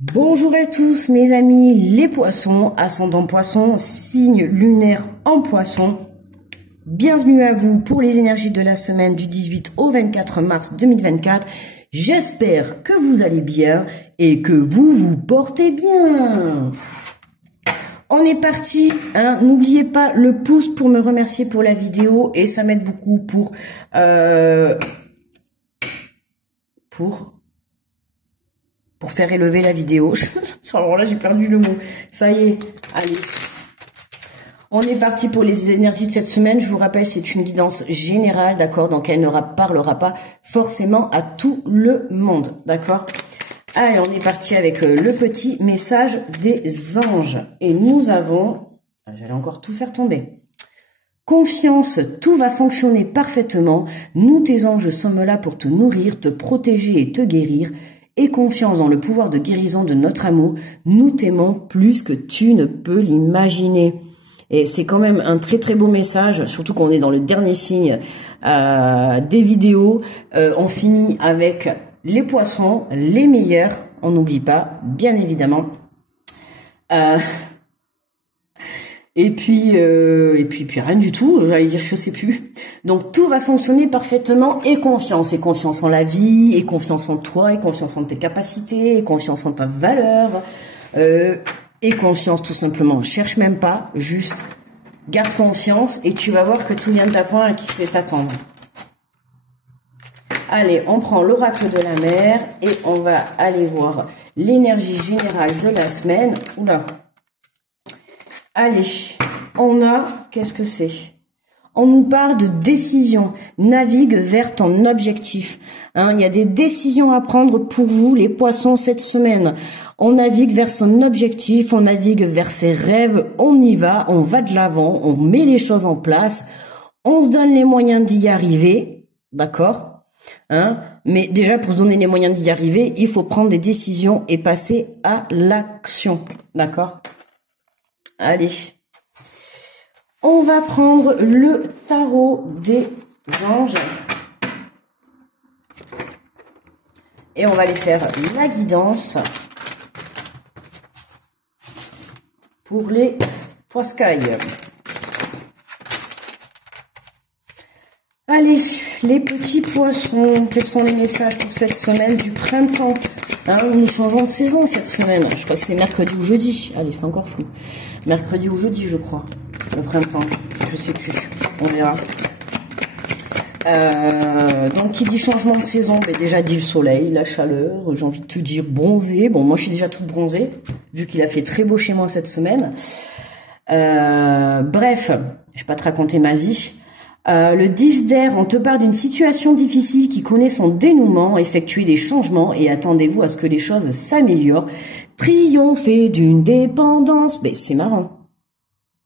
Bonjour à tous mes amis, les poissons, ascendant poisson, signe lunaire en poisson. Bienvenue à vous pour les énergies de la semaine du 18 au 24 mars 2024. J'espère que vous allez bien et que vous vous portez bien. On est parti, hein. N'oubliez pas le pouce pour me remercier pour la vidéo et ça m'aide beaucoup pour faire élever la vidéo. Alors là, j'ai perdu le mot. Ça y est, allez. On est parti pour les énergies de cette semaine. Je vous rappelle, c'est une guidance générale, d'accord? Donc, elle ne parlera pas forcément à tout le monde, d'accord? Allez, on est parti avec le petit message des anges. Et nous avons... J'allais encore tout faire tomber. Confiance, tout va fonctionner parfaitement. Nous, tes anges, sommes là pour te nourrir, te protéger et te guérir. Et confiance dans le pouvoir de guérison de notre amour. Nous t'aimons plus que tu ne peux l'imaginer. Et c'est quand même un très très beau message, surtout qu'on est dans le dernier signe des vidéos. On finit avec les poissons, les meilleurs, on n'oublie pas, bien évidemment. Et puis rien du tout, j'allais dire, je sais plus. Donc tout va fonctionner parfaitement et confiance en la vie, et confiance en toi, et confiance en tes capacités, et confiance en ta valeur, et confiance tout simplement. Cherche même pas, juste garde confiance et tu vas voir que tout vient de ta part à qui sait t'attendre. Allez, on prend l'oracle de la mer et on va aller voir l'énergie générale de la semaine. Oula. Allez, on a, qu'est-ce que c'est? On nous parle de décision. Navigue vers ton objectif. Hein, il y a des décisions à prendre pour vous, les poissons, cette semaine. On navigue vers son objectif, on navigue vers ses rêves, on y va, on va de l'avant, on met les choses en place, on se donne les moyens d'y arriver, d'accord? Hein? Mais déjà, pour se donner les moyens d'y arriver, il faut prendre des décisions et passer à l'action, d'accord? Allez, on va prendre le tarot des anges et on va aller faire la guidance pour les poiscailles. Allez, les petits poissons, quels sont les messages pour cette semaine du printemps? Hein, nous changeons de saison cette semaine. Je crois que c'est mercredi ou jeudi. Allez, c'est encore flou. Mercredi ou jeudi, je crois. Le printemps. Je sais plus. On verra. Donc, qui dit changement de saison, mais déjà dit le soleil, la chaleur. J'ai envie de te dire bronzé. Bon, moi, je suis déjà toute bronzée, vu qu'il a fait très beau chez moi cette semaine. Bref, je vais pas te raconter ma vie. Le 10 d'air, on te parle d'une situation difficile qui connaît son dénouement, effectuez des changements et attendez-vous à ce que les choses s'améliorent. Triompher d'une dépendance, mais c'est marrant.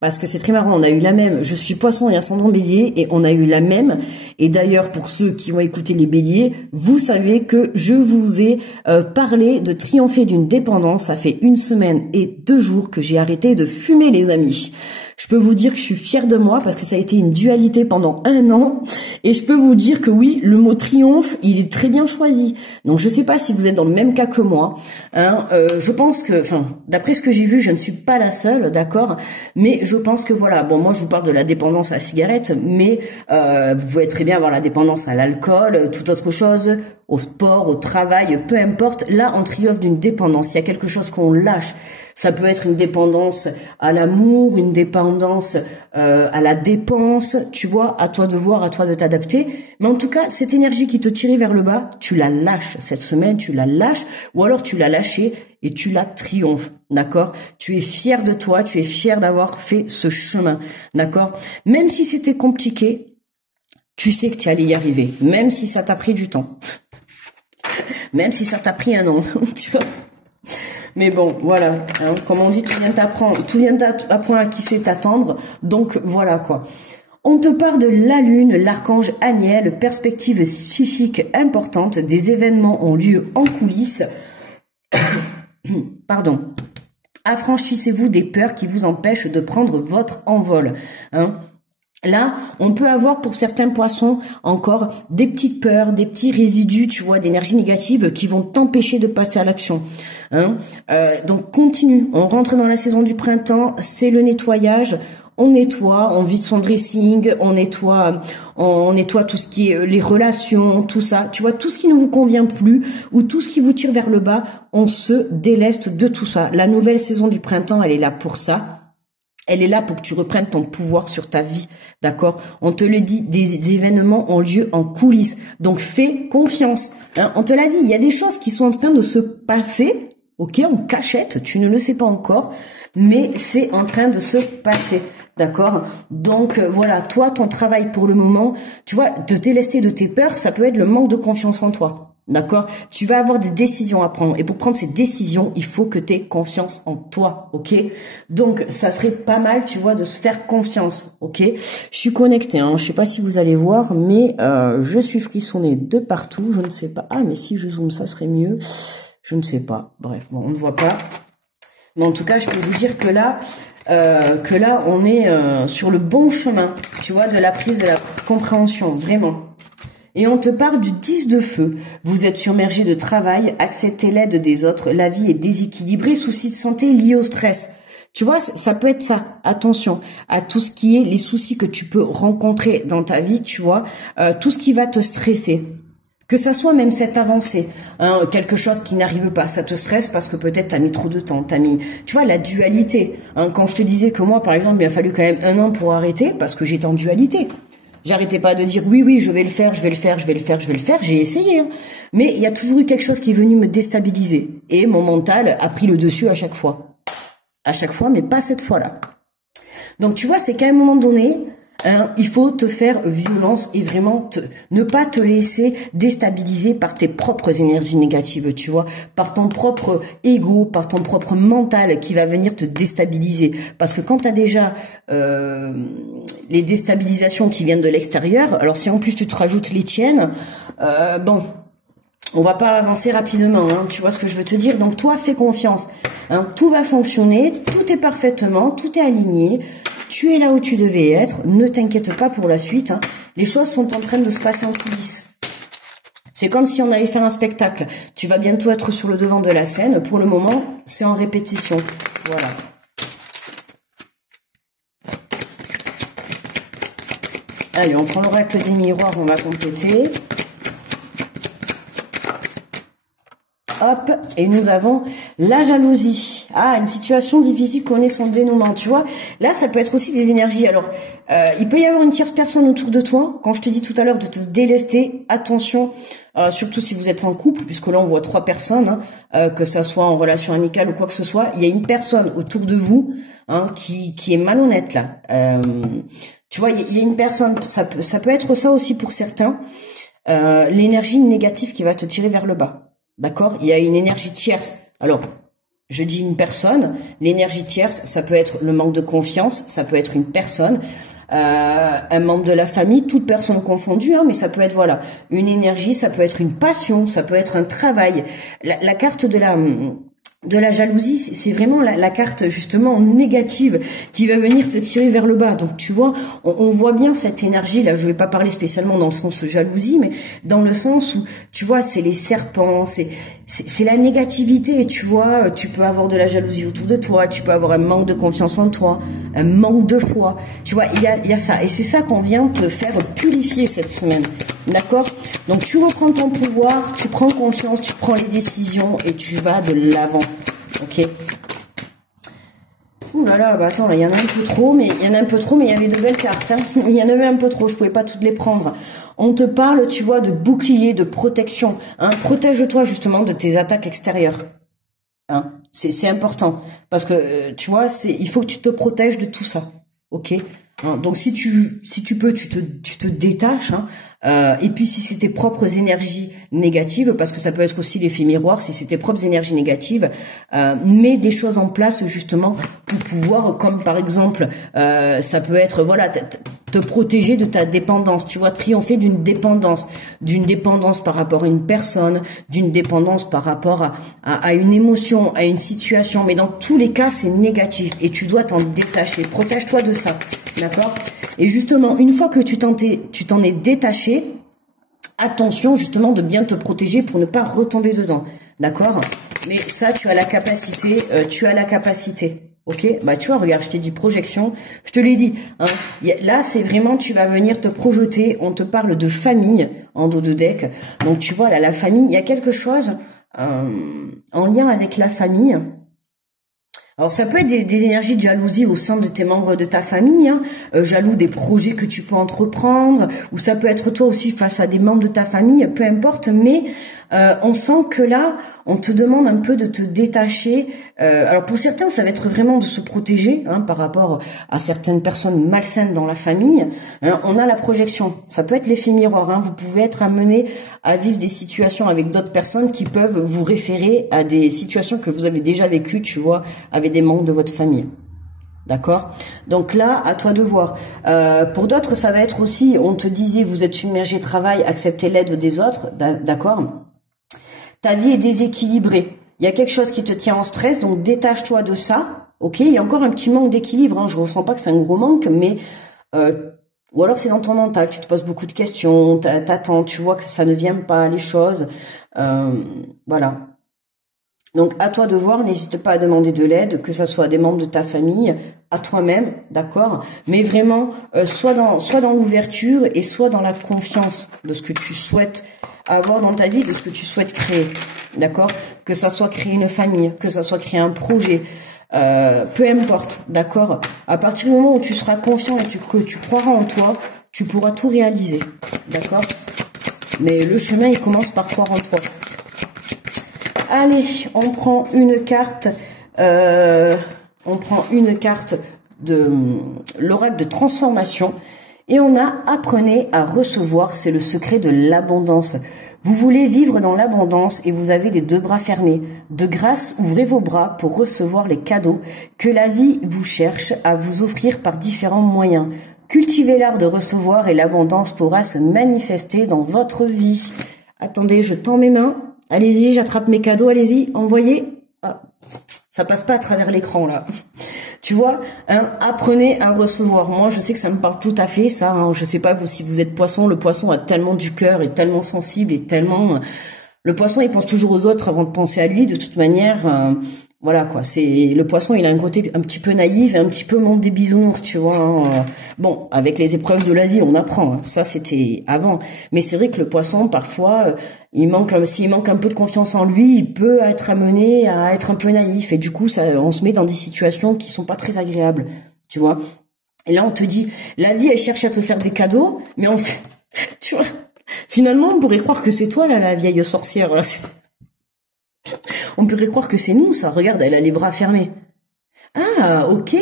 Parce que c'est très marrant, on a eu la même, je suis poisson et ascendant bélier, et on a eu la même, et d'ailleurs pour ceux qui ont écouté les béliers, vous savez que je vous ai parlé de triompher d'une dépendance, ça fait 1 semaine et 2 jours que j'ai arrêté de fumer les amis. Je peux vous dire que je suis fière de moi parce que ça a été une dualité pendant 1 an, et je peux vous dire que oui, le mot triomphe, il est très bien choisi. Donc je sais pas si vous êtes dans le même cas que moi, hein, je pense que, enfin, d'après ce que j'ai vu, je ne suis pas la seule, d'accord, mais je pense que voilà, bon, moi je vous parle de la dépendance à la cigarette, mais vous pouvez très bien avoir la dépendance à l'alcool, toute autre chose, au sport, au travail, peu importe. Là, on triomphe d'une dépendance. Il y a quelque chose qu'on lâche. Ça peut être une dépendance à l'amour, une dépendance à la dépense, tu vois, à toi de voir, à toi de t'adapter. Mais en tout cas, cette énergie qui te tirait vers le bas, tu la lâches cette semaine, tu la lâches, ou alors tu l'as lâchée et tu la triomphes, d'accord? Tu es fier de toi, tu es fier d'avoir fait ce chemin, d'accord? Même si c'était compliqué, tu sais que tu allais y arriver, même si ça t'a pris du temps. Même si ça t'a pris 1 an, tu vois. Mais bon, voilà, hein, comme on dit, tout vient d'apprendre à qui sait t'attendre, donc voilà quoi. On te parle de la lune, l'archange Aniel, perspective psychique importante, des événements ont lieu en coulisses. Pardon. Affranchissez-vous des peurs qui vous empêchent de prendre votre envol, hein. Là, on peut avoir pour certains poissons encore des petites peurs, des petits résidus, tu vois, d'énergie négative qui vont t'empêcher de passer à l'action. Hein. Donc continue, on rentre dans la saison du printemps, c'est le nettoyage. On nettoie, on vide son dressing, on nettoie tout ce qui est les relations, tout ça. Tu vois, tout ce qui ne vous convient plus ou tout ce qui vous tire vers le bas, on se déleste de tout ça. La nouvelle saison du printemps, elle est là pour ça. Elle est là pour que tu reprennes ton pouvoir sur ta vie, d'accord? On te le dit, des événements ont lieu en coulisses, donc fais confiance. Hein, on te l'a dit, il y a des choses qui sont en train de se passer, ok, en cachette, tu ne le sais pas encore, mais c'est en train de se passer, d'accord? Donc voilà, toi, ton travail pour le moment, tu vois, de délester de tes peurs, ça peut être le manque de confiance en toi. D'accord? Tu vas avoir des décisions à prendre. Et pour prendre ces décisions, il faut que tu aies confiance en toi. Ok? Donc, ça serait pas mal, tu vois, de se faire confiance. Ok? Je suis connectée, hein. Je sais pas si vous allez voir, mais je suis frissonnée de partout. Je ne sais pas. Ah, mais si je zoome, ça serait mieux. Je ne sais pas. Bref, bon, on ne voit pas. Mais en tout cas, je peux vous dire que là, on est sur le bon chemin. Tu vois, de la prise, de la compréhension. Vraiment. Et on te parle du 10 de feu. Vous êtes submergé de travail, acceptez l'aide des autres, la vie est déséquilibrée, soucis de santé liés au stress. Tu vois, ça peut être ça. Attention à tout ce qui est les soucis que tu peux rencontrer dans ta vie, tu vois, tout ce qui va te stresser. Que ça soit même cette avancée, hein, quelque chose qui n'arrive pas, ça te stresse parce que peut-être t'as mis trop de temps, t'as mis, tu vois, la dualité. Hein, quand je te disais que moi, par exemple, il a fallu quand même 1 an pour arrêter parce que j'étais en dualité. J'arrêtais pas de dire oui, je vais le faire, j'ai essayé. Hein. Mais il y a toujours eu quelque chose qui est venu me déstabiliser. Et mon mental a pris le dessus à chaque fois. À chaque fois, mais pas cette fois-là. Donc tu vois, c'est qu'à un moment donné, hein, il faut te faire violence et vraiment ne pas te laisser déstabiliser par tes propres énergies négatives, tu vois, par ton propre ego, par ton propre mental qui va venir te déstabiliser. Parce que quand tu as déjà les déstabilisations qui viennent de l'extérieur, alors si en plus tu te rajoutes les tiennes, bon, on va pas avancer rapidement, hein, tu vois ce que je veux te dire. Donc toi, fais confiance, hein, tout va fonctionner, tout est parfaitement, tout est aligné. Tu es là où tu devais être, ne t'inquiète pas pour la suite. Hein. Les choses sont en train de se passer en coulisses. C'est comme si on allait faire un spectacle. Tu vas bientôt être sur le devant de la scène. Pour le moment, c'est en répétition. Voilà. Allez, on prend l'oracle des miroirs, on va compléter. Hop, et nous avons la jalousie. Ah, une situation difficile connaît son dénouement, tu vois. Là, ça peut être aussi des énergies. Alors, il peut y avoir une tierce personne autour de toi. Quand je te dis tout à l'heure de te délester, attention, surtout si vous êtes en couple, puisque là, on voit 3 personnes, hein, que ça soit en relation amicale ou quoi que ce soit. Il y a une personne autour de vous, hein, qui est malhonnête, là. Tu vois, il y a une personne, ça peut être ça aussi pour certains, l'énergie négative qui va te tirer vers le bas. D'accord? Il y a une énergie tierce. Alors, je dis une personne. L'énergie tierce, ça peut être le manque de confiance, ça peut être une personne, un membre de la famille, toute personne confondue, hein, mais ça peut être, voilà, une énergie, ça peut être une passion, ça peut être un travail. La carte de la jalousie, c'est vraiment la carte justement négative qui va venir te tirer vers le bas. Donc tu vois, on voit bien cette énergie là. Je vais pas parler spécialement dans le sens jalousie, mais dans le sens où tu vois, c'est les serpents, c'est la négativité. Tu vois, tu peux avoir de la jalousie autour de toi, tu peux avoir un manque de confiance en toi, un manque de foi. Tu vois, il y a ça, et c'est ça qu'on vient te faire purifier cette semaine. D'accord? Donc tu reprends ton pouvoir, tu prends confiance, tu prends les décisions et tu vas de l'avant. Ok? Ouh là là, bah attends, là, il y en a un peu trop, mais il y avait de belles cartes. Hein. Il y en avait un peu trop, je pouvais pas toutes les prendre. On te parle, tu vois, de bouclier, de protection. Hein. Protège-toi justement de tes attaques extérieures. Hein. C'est important. Parce que, tu vois, il faut que tu te protèges de tout ça. Ok? Hein. Donc si tu peux, tu te détaches, hein. Et puis si c'est tes propres énergies négatives, parce que ça peut être aussi l'effet miroir, si c'est tes propres énergies négatives, mets des choses en place justement pour pouvoir, comme par exemple, ça peut être, voilà, te protéger de ta dépendance, tu vois, triompher d'une dépendance par rapport à une personne, d'une dépendance par rapport à une émotion, à une situation, mais dans tous les cas c'est négatif et tu dois t'en détacher, protège-toi de ça, d'accord? Et justement, une fois que tu t'en es détaché, attention justement de bien te protéger pour ne pas retomber dedans, d'accord? Mais ça, tu as la capacité, ok? Bah tu vois, regarde, je t'ai dit projection, je te l'ai dit, hein. Là, c'est vraiment, tu vas venir te projeter, on te parle de famille en dos de deck, donc tu vois, là, la famille, il y a quelque chose en lien avec la famille. Alors ça peut être des énergies de jalousie au sein de tes membres de ta famille, hein, jaloux des projets que tu peux entreprendre, ou ça peut être toi aussi face à des membres de ta famille, peu importe, mais on sent que là, on te demande un peu de te détacher. Alors pour certains, ça va être vraiment de se protéger hein, par rapport à certaines personnes malsaines dans la famille. On a la projection, ça peut être l'effet miroir. Hein. Vous pouvez être amené à vivre des situations avec d'autres personnes qui peuvent vous référer à des situations que vous avez déjà vécues, tu vois, avec des membres de votre famille. D'accord? Donc là, à toi de voir. Pour d'autres, ça va être aussi, on te disait, vous êtes submergé, travail, acceptez l'aide des autres, d'accord? Ta vie est déséquilibrée. Il y a quelque chose qui te tient en stress, donc détache-toi de ça. Ok, il y a encore un petit manque d'équilibre. Hein. Je ressens pas que c'est un gros manque, mais ou alors c'est dans ton mental. Tu te poses beaucoup de questions, t'attends, tu vois que ça ne vient pas les choses. Voilà. Donc à toi de voir. N'hésite pas à demander de l'aide, que ça soit à des membres de ta famille, à toi-même, d'accord. Mais vraiment, soit dans l'ouverture et soit dans la confiance de ce que tu souhaites avoir dans ta vie, de ce que tu souhaites créer, d'accord. Que ça soit créer une famille, que ça soit créer un projet, peu importe, d'accord. À partir du moment où tu seras confiant et que tu croiras en toi, tu pourras tout réaliser, d'accord. Mais le chemin, il commence par croire en toi. Allez, on prend une carte. De l'oracle de transformation. Et on a apprenez à recevoir, c'est le secret de l'abondance. Vous voulez vivre dans l'abondance et vous avez les deux bras fermés. De grâce, ouvrez vos bras pour recevoir les cadeaux que la vie vous cherche à vous offrir par différents moyens. Cultivez l'art de recevoir et l'abondance pourra se manifester dans votre vie. Attendez, je tends mes mains. Allez-y, j'attrape mes cadeaux, allez-y, envoyez. Ah, ça passe pas à travers l'écran là. Tu vois, hein, apprenez à recevoir. Moi, je sais que ça me parle tout à fait, ça. Hein. Je sais pas vous si vous êtes poisson. Le poisson a tellement du cœur, est tellement sensible, et tellement. Le poisson, il pense toujours aux autres avant de penser à lui. De toute manière, voilà quoi. C'est le poisson, il a un côté un petit peu naïf et un petit peu monde des bisounours, tu vois. Hein. Bon, avec les épreuves de la vie, on apprend. Hein. Ça, c'était avant. Mais c'est vrai que le poisson, parfois, s'il manque un peu de confiance en lui, il peut être amené à être un peu naïf. Et du coup, on se met dans des situations qui sont pas très agréables, tu vois. Et là, on te dit, la vie, elle cherche à te faire des cadeaux, mais on fait, tu vois. Finalement, on pourrait croire que c'est toi, là, la vieille sorcière. Là. On pourrait croire que c'est nous, ça. Regarde, elle a les bras fermés. Ah, ok.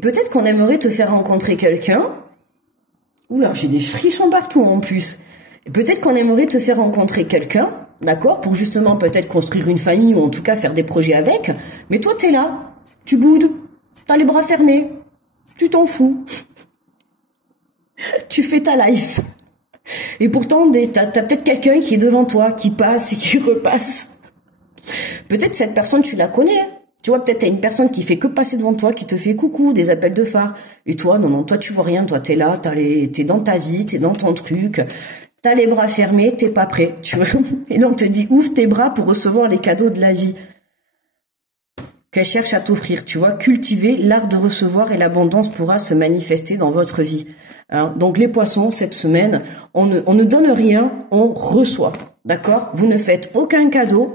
Peut-être qu'on aimerait te faire rencontrer quelqu'un. Oula, j'ai des frissons partout en plus. Peut-être qu'on aimerait te faire rencontrer quelqu'un, d'accord, pour justement peut-être construire une famille ou en tout cas faire des projets avec. Mais toi, t'es là, tu boudes, t'as les bras fermés, tu t'en fous. Tu fais ta life. Et pourtant, t'as peut-être quelqu'un qui est devant toi, qui passe et qui repasse. Peut-être cette personne, tu la connais. Hein. Tu vois, peut-être t'as une personne qui fait que passer devant toi, qui te fait coucou, des appels de phare. Et toi, non, toi, tu vois rien. Toi, t'es là, t'es dans ta vie, t'es dans ton truc. T'as les bras fermés, t'es pas prêt. Tu vois. Et là, on te dit, ouvre tes bras pour recevoir les cadeaux de la vie qu'elle cherche à t'offrir. Tu vois, cultiver l'art de recevoir et l'abondance pourra se manifester dans votre vie. Hein. Donc les poissons, cette semaine, on ne donne rien, on reçoit. D'accord? Vous ne faites aucun cadeau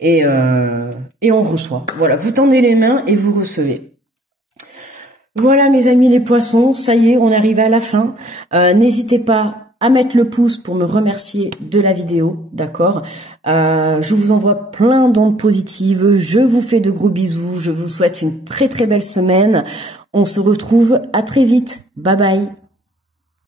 et on reçoit. Voilà, vous tendez les mains et vous recevez. Voilà mes amis les poissons, ça y est, on arrive à la fin. N'hésitez pas à mettre le pouce pour me remercier de la vidéo, d'accord. Je vous envoie plein d'ondes positives, je vous fais de gros bisous, je vous souhaite une très très belle semaine. On se retrouve à très vite, bye bye.